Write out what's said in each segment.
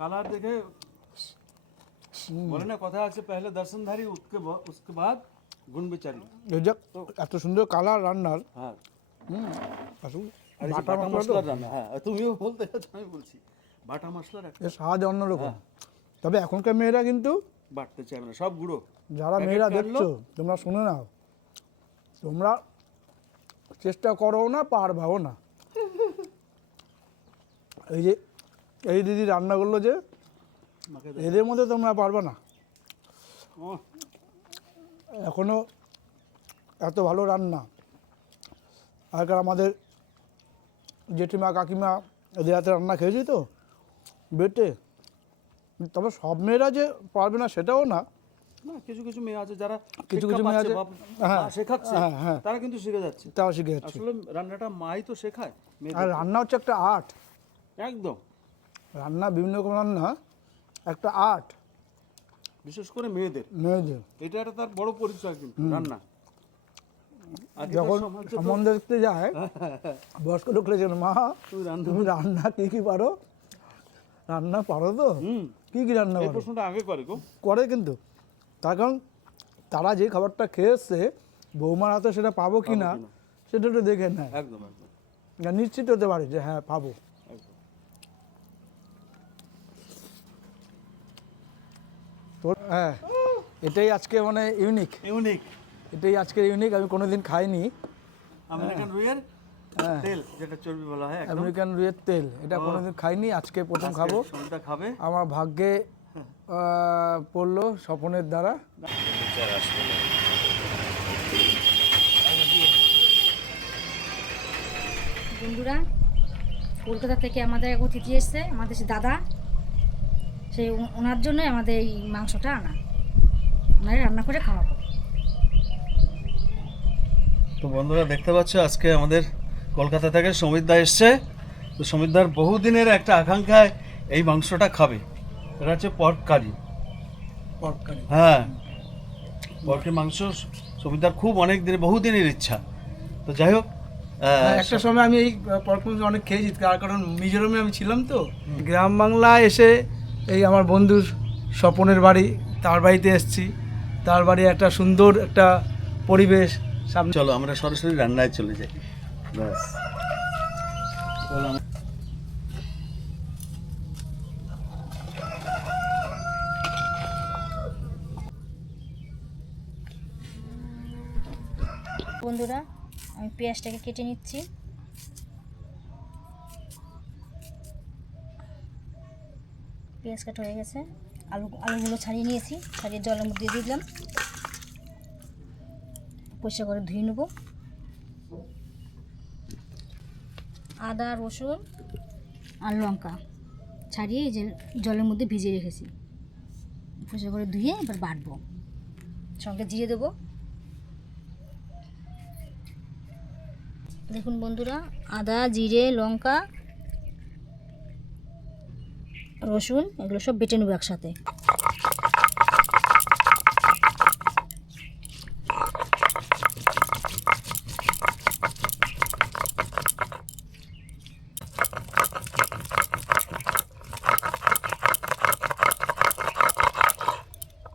Colour দেখে বলে না কথা আছে পেহলে দর্শনধারী উসকে উসকে বাদ গুণ বিচারি। এত সুন্দর কালার রান্নার। হ্যাঁ। বাটা মশলার হ্যাঁ, তুমিও বলতে আমি বলছি। বাটা মশলার এর স্বাদ অন্যরকম। হ্যাঁ। তবে এখনকার মেয়েরা কিন্তু বাটতে চাইবে না সব গুঁড়ো। যারা মেয়েরা দেখছ তোমরা শুনে নাও। তোমরা চেষ্টা করো না পারবাও না। এই যে এই দিদি রান্না করল যে এদের মধ্যে তোমরা পারবে না। এখনও এত ভালো রান্না। আগেকার আমাদের জেঠিমা কাকিমা এদের হাতে রান্না খেয়েছি তো বেটে। তবে সব মেয়েরা যে পারবে না সেটাও না। না কিছু কিছু মেয়ে আছে যারা কিছু কিছু মেয়ে আছে- হ্যাঁ, শেখাচ্ছে হ্যাঁ, হ্যাঁ। তারা কিন্তু শিখে যাচ্ছে। তাও শিখে যাচ্ছি। আসলে রান্নাটা মাই তো শেখায় আর রান্না হচ্ছে একটা আর্ট। একদম। রান্না বিভিন্ন রকম রান্না একটা আর্ট। বিশেষ করে মেয়েদের। মেয়েদের। এটা একটা তার বড় পরিচয় কিন্তু রান্না। যখন সম্বন্ধ দেখতে যায় বয়স্ক লোক লেগেছেন মা তুমি রান্না কী কী পারো? রান্না পারো তো? কী কী রান্না পারো প্রশ্নটা আগে করে গো। করে কিন্তু। তার কারণ তারা যে খাবারটা খেয়ে এসছে বৌমার হাতে সেটা পাবো কি না কিনা। সেটা একটু দেখে নেয়। একদম একদম। নিশ্চিত হতে পারে যে হ্যাঁ পাবো। হ্যাঁ এটাই আজকে মানে ইউনিক ইউনিক এটাই আজকে ইউনিক আমি কোনোদিন খাইনি। আমেরিকান রুইয়ের হ্যাঁ। তেল যেটা চর্বি বলা হয় আমেরিকান রুইয়ের তেল এটা কোনোদিন খাইনি আজকে প্রথম খাব। খাবে। আমার ভাগ্যে পড়ল স্বপনের দ্বারা। বন্ধুরা কলকাতা থেকে আমাদের এক অতিথি এসছে আমাদের সে দাদা। সেই ওনার জন্যই আমাদের এই মাংসটা আনা। ওনারা রান্না করে খাওয়াবো। তো বন্ধুরা দেখতে পাচ্ছ আজকে আমাদের কলকাতা থেকে সমিতদা এসছে। তো সমিতদার বহুদিনের একটা আকাঙ্ক্ষায় এই মাংসটা খাবে। এটা হচ্ছে পর্ক কারি। হ্যাঁ। পর্কের মাংস সমিতদার খুব অনেক দিনের বহুদিনের ইচ্ছা। তো যাই হোক হ্যাঁ, একটা সময় আমি এই পর্ক মাংস অনেক খেয়েছি তার কারণ মিজোরামে আমি ছিলাম তো। গ্রাম বাংলা এসে এই আমার বন্ধুর স্বপনের বাড়ি তার বাড়িতে এসেছি। তার বাড়ি একটা সুন্দর একটা পরিবেশ সামনে। চলো আমরা সরাসরি রান্নায় চলে যাই। ব্যাস। বন্ধুরা আমি পেঁয়াজটাকে কেটে নিচ্ছি। পেঁয়াজ কাটা হয়ে গেছে। আলু, আলুগুলো ছাড়িয়ে নিয়েছি, ছাড়িয়ে জলের মধ্যে দিয়ে দিলাম। পরিষ্কার করে ধুয়ে নেব। আদা, রসুন আর লঙ্কা ছাড়িয়ে যে জলের মধ্যে ভিজিয়ে রেখেছি। পরিষ্কার করে ধুয়ে এবার বাটবো। সঙ্গে জিরে দেবো। দেখুন বন্ধুরা, আদা, জিরে, লঙ্কা রসুন, এগুলো সব বেটে নেব একসাথে।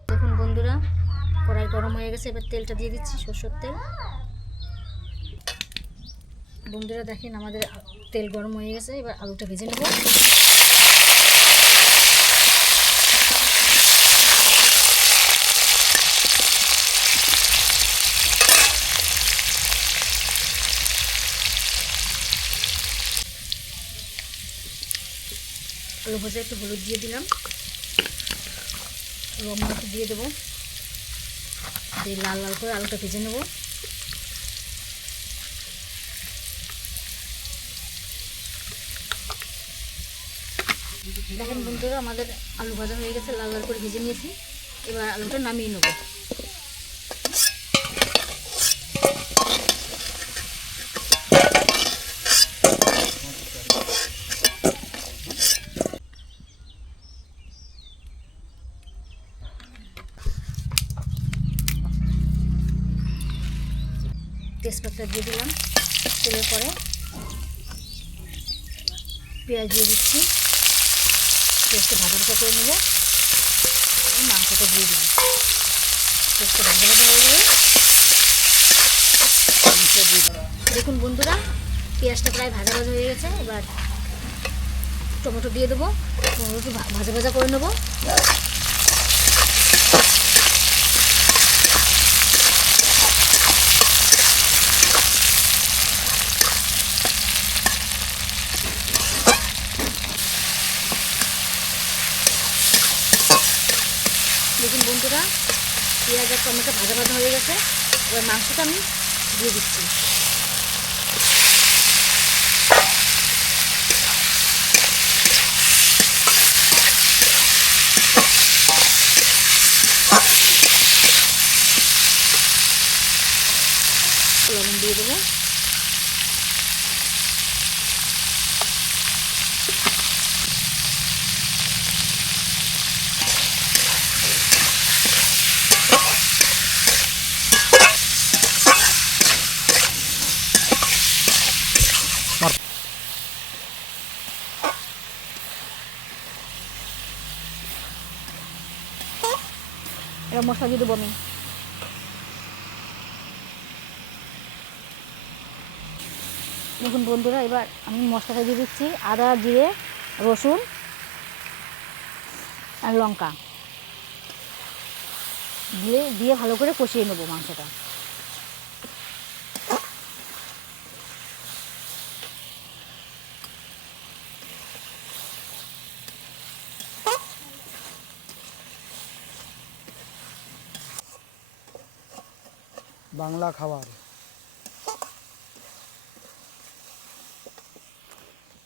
দেখুন বন্ধুরা, কড়াই গরম হয়ে গেছে, এবার তেলটা দিয়ে দিচ্ছি সরষের তেল। বন্ধুরা দেখেন আমাদের তেল গরম হয়ে গেছে, এবার আলুটা ভেজে নেব। আলু ভাজা একটু হলুদ দিয়ে দিলাম। লবণ একটু দিয়ে দেবো। দিয়ে লাল লাল করে আলুটা ভেজে নেব। দেখেন বন্ধুরা, আমাদের আলু ভাজা হয়ে গেছে, লাল লাল করে ভেজে নিয়েছি। এবার আলুটা নামিয়ে নেব। তেজপাতা দিয়ে দিলাম। তেলের পরে পেঁয়াজ দিয়ে দিচ্ছি। পেস্টে ভাজা ভাজা করে নেব। এবং মাংসটা দিয়ে দেবো পেঁয়াজটা ভাজা ভাজা হয়ে মাংসটা দিয়ে দেখুন বন্ধুরা, পেঁয়াজটা প্রায় ভাজা ভাজা হয়ে গেছে। এবার টমেটো দিয়ে দেবো। টমেটো ভাজা ভাজা করে নেব দেখুন বন্ধুরা পেঁয়াজ আর টমেটো ভাজা ভাজা হয়ে গেছে। এবার মাংসটা আমি দিয়ে দিচ্ছি। দিয়ে দেবো। মশলা দেবো আমি। দেখুন বন্ধুরা, এবার আমি মশলাটা দিয়ে দিচ্ছি, আদা, জিরে, রসুন আর লঙ্কা। দিয়ে দিয়ে ভালো করে কষিয়ে নেব মাংসটা। বাংলা খাবার।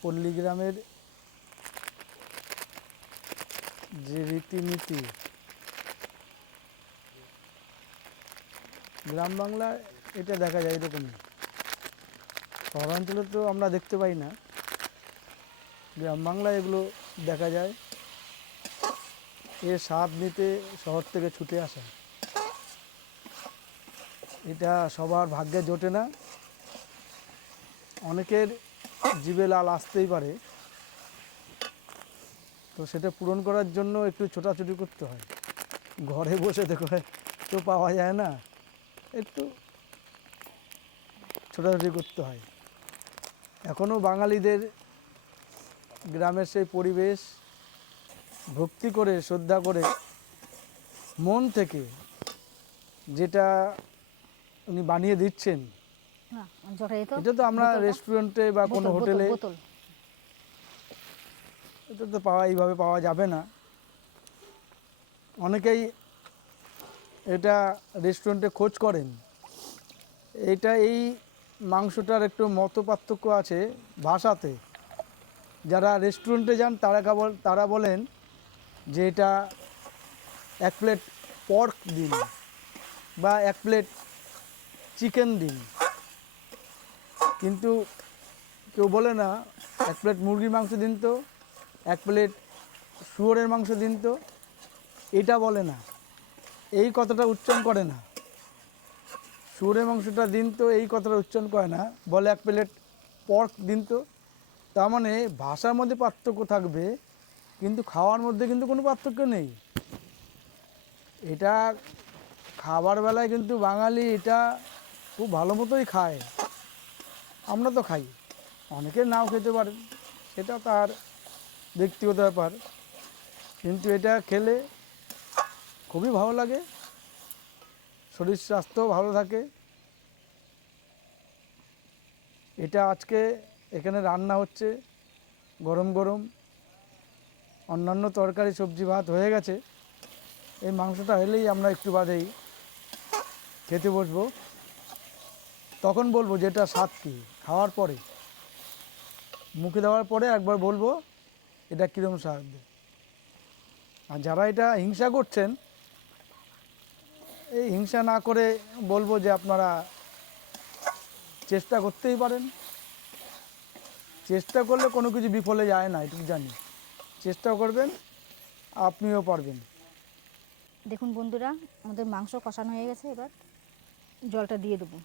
পল্লীগ্রামের যে রীতিনীতি, গ্রাম বাংলায় এটা দেখা যায় এরকমই। শহরাঞ্চলে তো আমরা দেখতে পাই না। গ্রাম বাংলায় এগুলো দেখা যায়। এর স্বাদ নিতে শহর থেকে ছুটে আসা। এটা সবার ভাগ্যে জোটে না। অনেকের জীবে লাল আসতেই পারে। তো সেটা পূরণ করার জন্য একটু ছোটাছুটি করতে হয়। ঘরে বসে দেখো, তো পাওয়া যায় না। একটু ছোটাছুটি করতে হয়। এখনও বাঙালিদের গ্রামের সেই পরিবেশ, ভক্তি করে, শ্রদ্ধা করে, মন থেকে যেটা উনি বানিয়ে দিচ্ছেন। এটা তো আমরা রেস্টুরেন্টে বা কোনো হোটেলে এটা তো পাওয়া এইভাবে পাওয়া যাবে না। অনেকেই এটা রেস্টুরেন্টে খোঁজ করেন। এটা এই মাংসটার একটু মত পার্থক্য আছে ভাষাতে। যারা রেস্টুরেন্টে যান তারা কেবল তারা বলেন যে এটা এক প্লেট পর্ক দিন বা এক প্লেট চিকেন দিন কিন্তু কেউ বলে না, এক প্লেট মুরগির মাংস দিন তো, এক প্লেট শুয়োরের মাংস দিন তো, এটা বলে না। এই কথাটা উচ্চারণ করে না। শুয়োরের মাংসটা দিন তো, এই কথাটা উচ্চারণ করে না। বলে এক প্লেট পর্ক দিন তো, তার মানে ভাষার মধ্যে পার্থক্য থাকবে, কিন্তু খাওয়ার মধ্যে কিন্তু কোনো পার্থক্য নেই। এটা খাবার বেলায় কিন্তু বাঙালি এটা খুব ভালো মতোই খায়। আমরা তো খাই। অনেকে নাও খেতে পারে। সেটা তার ব্যক্তিগত ব্যাপার। কিন্তু এটা খেলে খুবই ভালো লাগে। শরীর স্বাস্থ্য ভালো থাকে। এটা আজকে এখানে রান্না হচ্ছে। গরম গরম। অন্যান্য তরকারি, সবজি, ভাত হয়ে গেছে। এই মাংসটা হলেই আমরা একটু বাদেই খেতে বসবো। তখন বলব যেটা স্বাদ কী খাওয়ার পরে। মুখে দেওয়ার পরে একবার বলব, এটা কীরকম স্বাদ আর যারা এটা হিংসা করছেন, এই হিংসা না করে বলব যে আপনারা চেষ্টা করতেই পারেন। চেষ্টা করলে কোনো কিছু বিফলে যায় না, এটুকু জানি। চেষ্টা করবেন, আপনিও পারবেন। দেখুন বন্ধুরা, আমাদের মাংস কষানো হয়ে গেছে এবার। জলটা দিয়ে দেবো।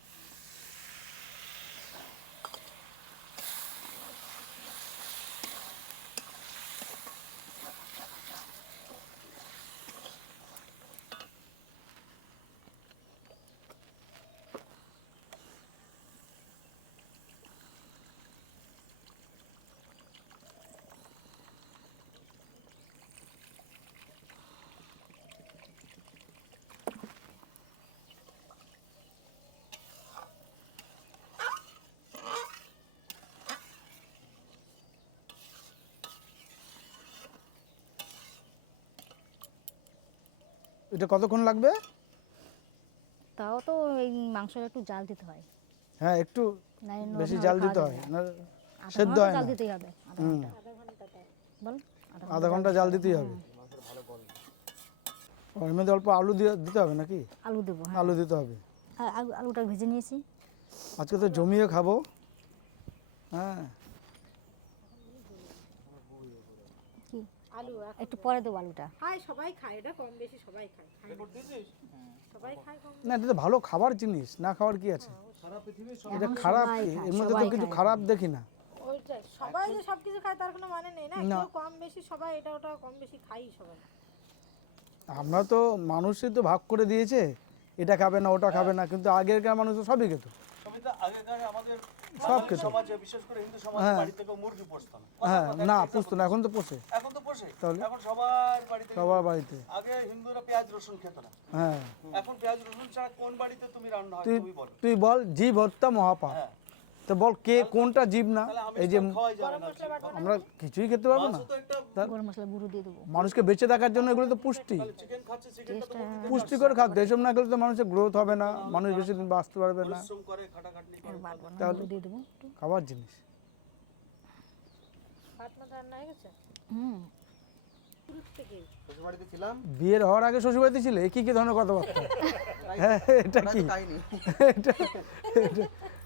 এটা কতক্ষণ লাগবে? তাও তো এই মাংসটা একটু জাল দিতে হয়। হ্যাঁ একটু বেশি জাল দিতে হয় না। সেদ্ধ হয় জাল না। দিতেই হবে আধা ঘণ্টা। বল আধা আধা ঘণ্টা জাল দিতেই হবে। ও, এর মধ্যে অল্প আলু দিয়ে দিতে হবে নাকি? আলু দেবো হ্যাঁ। আলু দিতে হবে। আলুটা ভেজে নিয়েছি। আজকে তো জমিয়ে খাব। হ্যাঁ কি আলু একটু পরে দেবো আলুটা। খায় সবাই খায় এটা কম বেশি সবাই খায়। খায় সবাই খায় না এটা তো ভালো খাবার জিনিস না খাওয়ার কি আছে? এটা খারাপ সবাই এর মধ্যে তো কিছু খারাপ দেখি না। সবাই যে সব কিছু খায় তার কোনো মানে নেই না। কেউ কম বেশি সবাই এটা ওটা কম বেশি খাই সবাই। আমরা তো মানুষই তো ভাগ করে দিয়েছে এটা খাবে না ওটা খাবে না কিন্তু আগেরকার মানুষ তো সবই খেত। সবিতা আগেকার আমাদের সব কিছু। সমাজে বিশেষ করে হিন্দু সমাজে হ্যাঁ। বাড়ি থেকে মুরগি পোষতাম হ্যাঁ না পুষতো না এখন তো পোষে। এখন তো পোষে। তাহলে? এখন সবার বাড়িতে সবার বাড়িতে। আগে হিন্দুরা পেঁয়াজ রসুন খেত না। হ্যাঁ। এখন পেঁয়াজ রসুন ছাড়া কোন বাড়িতে তুমি রান্না হয় তুমি বলো। তুই বল জীব হত্যা মহাপাপ। হ্যাঁ। তো বল কে কোনটা জীব না? এই যে না। আমরা কিছুই খেতে পারব না। গরম মশলা গুঁড়ো দিয়ে দেবো। মানুষকে বেঁচে থাকার জন্য এগুলো তো পুষ্টি। পুষ্টিকর খাদ্য এসব না খেলে তো মানুষের গ্রোথ হবে না মানুষ বেশি দিন বাঁচতে পারবে না। না তাহলে? দিয়ে দেবো খাবার জিনিস। হয়ে হুম। বিয়ের হওয়ার আগে শ্বশুরবাড়িতে ছিলে? এ কি কি ধরনের কথাবার্তা? হ্যাঁ এটা কি?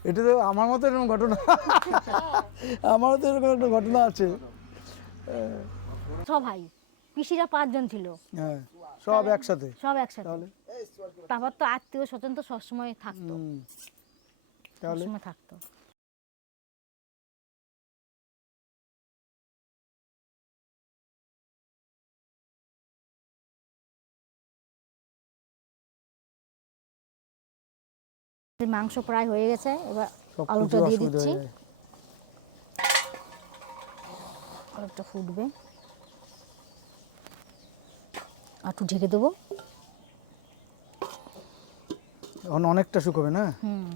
এটা তো আমার মতো এরকম ঘটনা আমারও তো এরকম একটা ঘটনা আছে। সবাই পিসিরা পাঁচজন ছিল। হ্যাঁ সব একসাথে। সব একসাথে। তারপর তো আত্মীয় স্বজন তো সবসময় থাকতো। সবসময় থাকতো। মাংস প্রায় হয়ে গেছে এবার আলুটা দিয়ে দিচ্ছি। আলুটা ফুটবে। একটু ঢেকে দেবো। এখন অনেকটা শুকোবে না? হুম।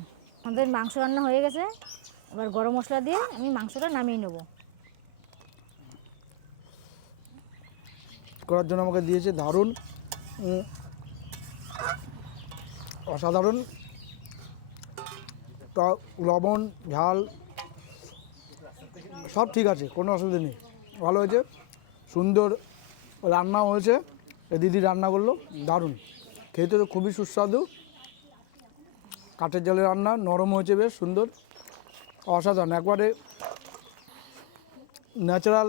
আমাদের মাংস রান্না হয়ে গেছে। এবার গরম মশলা দিয়ে আমি মাংসটা নামিয়ে নেব। করার জন্য আমাকে দিয়েছে দারুণ অসাধারণ। টক লবণ ঝাল সব ঠিক আছে কোনো অসুবিধা নেই। ভালো হয়েছে সুন্দর রান্না হয়েছে। দিদি রান্না করল, দারুণ। খেতে তো খুবই সুস্বাদু। কাঠের জলে রান্না, নরম হয়েছে বেশ, সুন্দর। অসাধারণ, একবারে ন্যাচারাল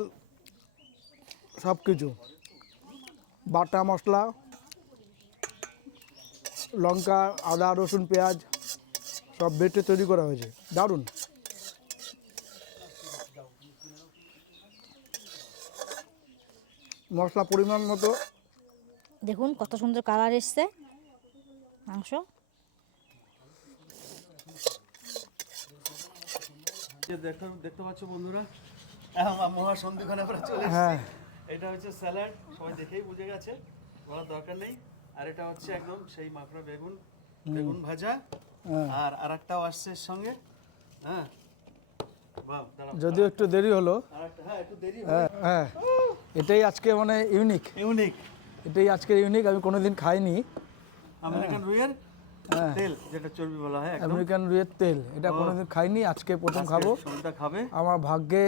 সব কিছু বাটা মশলা, লঙ্কা, আদা, রসুন, পেঁয়াজ, সব বেটে তৈরি করা হয়েছে। দারুণ। মশলা পরিমাণ মতো দেখুন কত সুন্দর কালার এসছে। মাংস। দেখতে দেখতে পাচ্ছ বন্ধুরা? মহা সন্ধিক্ষণে আমরা চলে হ্যাঁ। এটা হচ্ছে স্যালাড। সবাই দেখেই বুঝে গেছে। বলার দরকার নেই। আর এটা হচ্ছে একদম সেই মাখরা বেগুন বেগুন ভাজা। হ্যাঁ। আর আরেকটাও আসছে সঙ্গে। হ্যাঁ। যদিও একটু দেরি হলো। হ্যাঁ একটু দেরি হ্যাঁ হ্যাঁ। এটাই আজকে মানে ইউনিক। ইউনিক। এটাই আজকের ইউনিক আমি কোনোদিন খাইনি। আমেরিকান রুইয়ের হ্যাঁ। তেল যেটা চর্বি বলা হয় আমেরিকান রুইয়ের তেল এটা কোনোদিন খাইনি আজকে প্রথম খাব। খাবে। আমার ভাগ্যে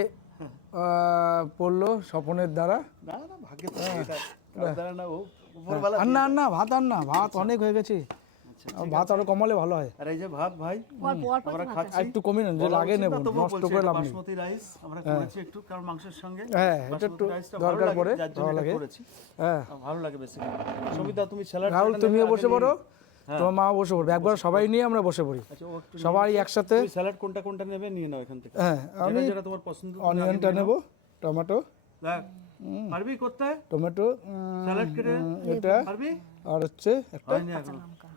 পড়ল স্বপনের দ্বারা। না না ভাগ্যে দ্বারা না ও না না ভাত আর না ভাত অনেক হয়ে গেছে। আচ্ছা, ভাত আরও কমালে ভালো হয়। আর এই যে ভাত ভাই আমরা খাচ্ছি। একটু কমিয়ে নেন যে লাগে নেব নষ্ট করে লাভ নেই। বাসমতি রাইস আমরা করেছি একটু কারণ মাংসের সঙ্গে। হ্যাঁ, এটা একটু দরকার পড়ে, ভালো লাগে। হ্যাঁ। ভালো লাগে বেশি সবিতা তুমি স্যালাড রাহুল তুমিও বসে পড়ো। তোমার মা বসে পড়বে। একবার সবাই নিয়ে আমরা বসে পড়ি। আচ্ছা সবাই একসাথে স্যালাড কোনটা কোনটা নেবে নিয়ে নাও এখান থেকে। হ্যাঁ আমি যেটা তোমার পছন্দ অনিয়নটা নিয়ে নেব টমেটো। পারবি করতে? টমেটো স্যালাড কেটে? এটা পারবি? আর হচ্ছে একটা এখন। লঙ্কা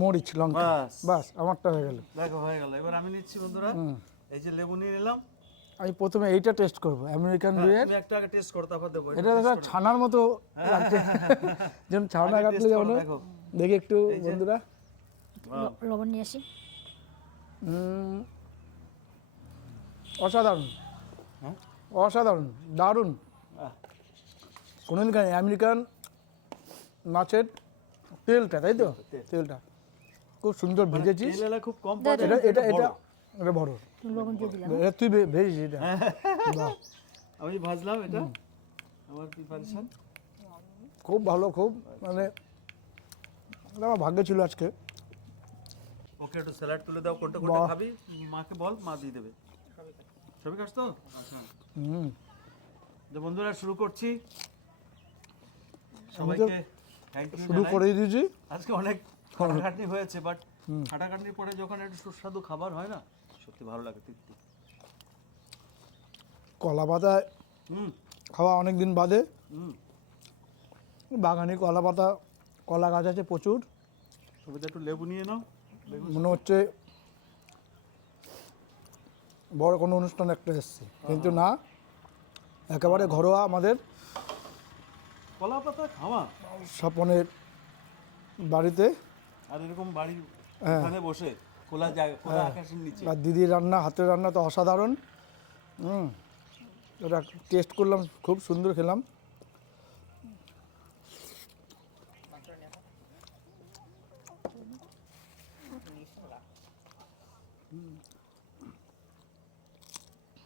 মরিচ লঙ্কা। বাস। বাস আমারটা হয়ে গেল। দেখো হয়ে গেল। এবার আমি নিচ্ছি বন্ধুরা এই যে লেবু নিয়ে নিলাম। আমি প্রথমে এইটা টেস্ট করব আমেরিকান তুমি একটা আগে টেস্ট করো তারপর দেবো। এটা দেখো ছানার মতো লাগছে। যেমন ছানা কাটলে যেমন হয়। দেখো। দেখি একটু বন্ধুরা। লবণ নিয়ে আসি। অসাধারণ। হ্যাঁ? অসাধারণ দারুণ। কোনোদিন খাই আমেরিকান মাছের তেলটা তাই তো? তেলটা। খুব সুন্দর মানে ভেজেছিস। খুব কম এটা এটা এটা এটা বড়। এটা তুই ভেজেছিস এটা। আমি ভাজলাম এটা। আমার প্রিপারেশন খুব ভালো খুব মানে আমার ভাগ্যে ছিল আজকে। ওকে একটু স্যালাড তুলে দাও কোনটা কোনটা। খাবি? মাকে বল মা দিয়ে দেবে। সবই খাস তো আচ্ছা। হুম। তো বন্ধুরা শুরু করছি। সবাইকে শুরু করে দিয়েছি। আজকে অনেক খাটাখাটনি হয়েছে বাট খাটাখাটনির পরে যখন একটু সুস্বাদু খাবার হয় না সত্যি ভালো লাগে তৃপ্তি। কলা পাতায় খাওয়া অনেক দিন বাদে। হুম। বাগানে কলা পাতা কলা গাছ আছে প্রচুর। সবাই একটু লেবু নিয়ে নাও। মনে হচ্ছে বড় কোনো অনুষ্ঠান একটা এসছে। কিন্তু না একেবারে ঘরোয়া আমাদের। কলা পাতা খাওয়া? স্বপনের বাড়িতে। আর এরকম বাড়ি হ্যাঁ। ওখানে বসে খোলা জায়গা খোলা আকাশের নিচে। আর দিদির রান্না হাতের রান্না তো অসাধারণ। হুম। ওটা টেস্ট করলাম খুব সুন্দর খেলাম।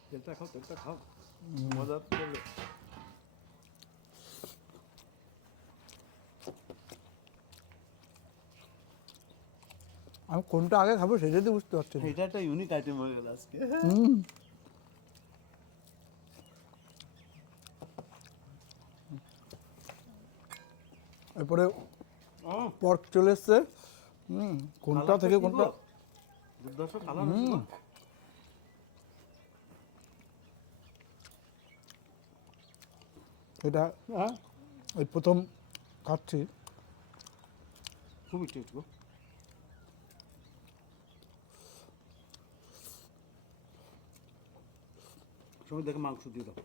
তেলটা খাও তেলটা খাও। মজা আমি কোনটা আগে খাব সেটাই তো বুঝতে পারছি না। এটা একটা ইউনিক আইটেম হয়ে গেল আজকে। হুম। এরপরে পর্ক চলে এসছে। হুম কোনটা থেকে কোনটা। এটা হ্যাঁ। এই প্রথম খাচ্ছি। খুবই টেস্ট গো। সবাই দেখে মাংস দিয়ে দাও।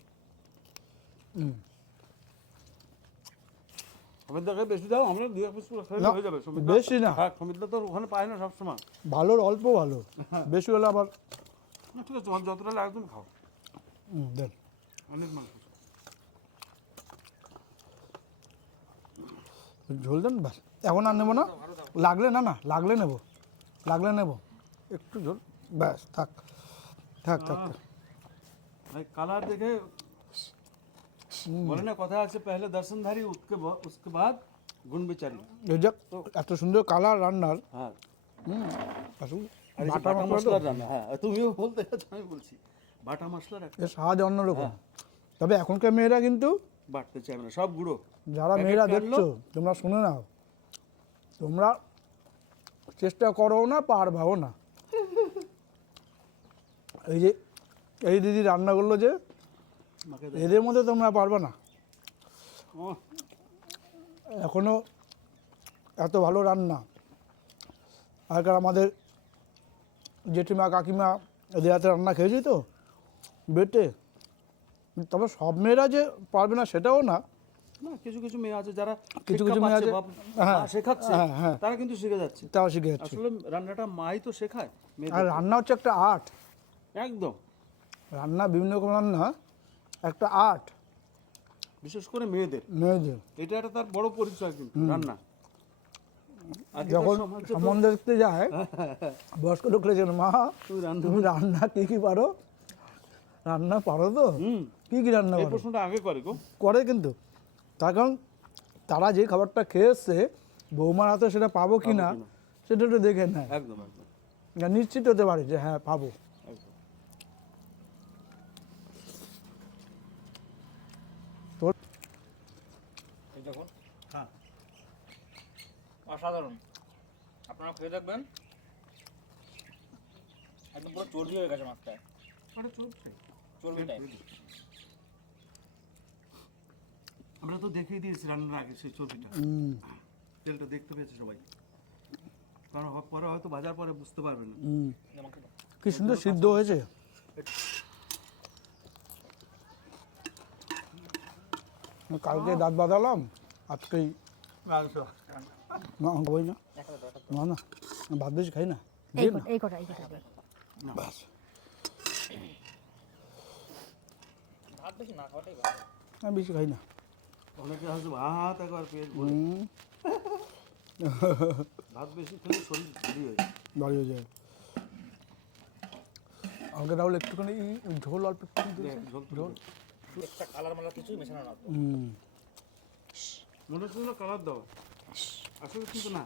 বেশি দাও আমরা দুই এক পিস করে খেলে না, হয়ে যাবে। বেশি না। হ্যাঁ সমিতদা তো ওখানে পায় না সবসময়। ভালোর অল্প ভালো। বেশি হলে আবার ঠিক আছে তোমার যতটা লাগে তুমি খাও। হুম, দেন অনেক মাংস। ঝোল দেন ব্যাস। এখন আর নেব না? লাগলে না না লাগলে নেব। লাগলে নেব। একটু ঝোল। ব্যাস থাক। থাক থাক থাক। কালার দেখে বলে না কথা আছে পেহলে দর্শনধারী উসকে উসকে বাদ গুণ বিচারি। যাক এত সুন্দর কালার রান্নার। হ্যাঁ। বাটা মশলার রান্না হ্যাঁ তুমিও বলতে আমি বলছি বাটা মশলার একটা স্বাদ অন্যরকম। হ্যাঁ। তবে এখনকার মেয়েরা কিন্তু বাটতে চাইবে না সব গুঁড়ো। যারা মেয়েরা দেখছ তোমরা শুনে নাও। তোমরা চেষ্টা করো না পার ভাবো না। এই যে এই দিদি রান্না করল যে এদের মধ্যে তোমরা পারবে না। এখনও এত ভালো রান্না। আগেকার আমাদের জেঠিমা কাকিমা এদের হাতে রান্না খেয়েছি তো বেটে। তবে সব মেয়েরা যে পারবে না সেটাও না। না কিছু কিছু মেয়ে আছে যারা কিছু কিছু মেয়ে আছে, হ্যাঁ, শেখাচ্ছে হ্যাঁ, হ্যাঁ। তারা কিন্তু শিখে যাচ্ছে। তাও শিখে যাচ্ছে। আসলে রান্নাটা মাই তো শেখায় আর রান্না হচ্ছে একটা আর্ট। একদম। রান্না বিভিন্ন রকম রান্না একটা আর্ট। বিশেষ করে মেয়েদের। মেয়েদের। এটা একটা তার বড় পরিচয় কিন্তু রান্না। যখন সম্বন্ধ দেখতে যায় বয়স্ক লোক মা তুমি রান্না কি কি পারো? রান্না পারো তো? কি কি রান্না পারো? প্রশ্নটা আগে করে গো। করে কিন্তু। তার কারণ তারা যে খাবারটা খেয়ে এসছে বৌমার হাতে সেটা পাবো কি না কিনা। সেটা একটু দেখে নেয়। একদম একদম। নিশ্চিত হতে পারে যে হ্যাঁ পাবো একদম এই দেখুন হ্যাঁ অসাধারণ। আপনারা খেয়ে দেখবেন। একদম পুরো চর্বি হয়ে গেছে মাছটা ওটা চলছে। চর্বি টাইপ। আমরা তো দেখেই দিয়েছি রান্নার আগে সেই চর্বিটা। হুম, তেলটা দেখতে পেয়েছে সবাই। কারণ পরে হয়তো বাজার পরে বুঝতে পারবে না। কি সুন্দর সিদ্ধ হয়েছে। কালকে দাঁত বাঁধালাম আজকেই না খাবই না। না না ভাত বেশি খাই না। এই কটা এই কটা। ব্যাস ভাত বেশি না খাওয়াটাই ভালো আমি বেশি খাই না। অনেকে হয়তো ভাত একবার পেট ভরে। ভাত বেশি খেলে শরীর ভারী হয়ে বাড়ি হয়ে যায়। আমাকে রাহুল একটুখানি ঝোল অল্প একটু ঝোল ঝোল একটা কালার মালা কিছুই মেশানো না। হুম। মনে হচ্ছে কালার দাও। আসলে কিন্তু না।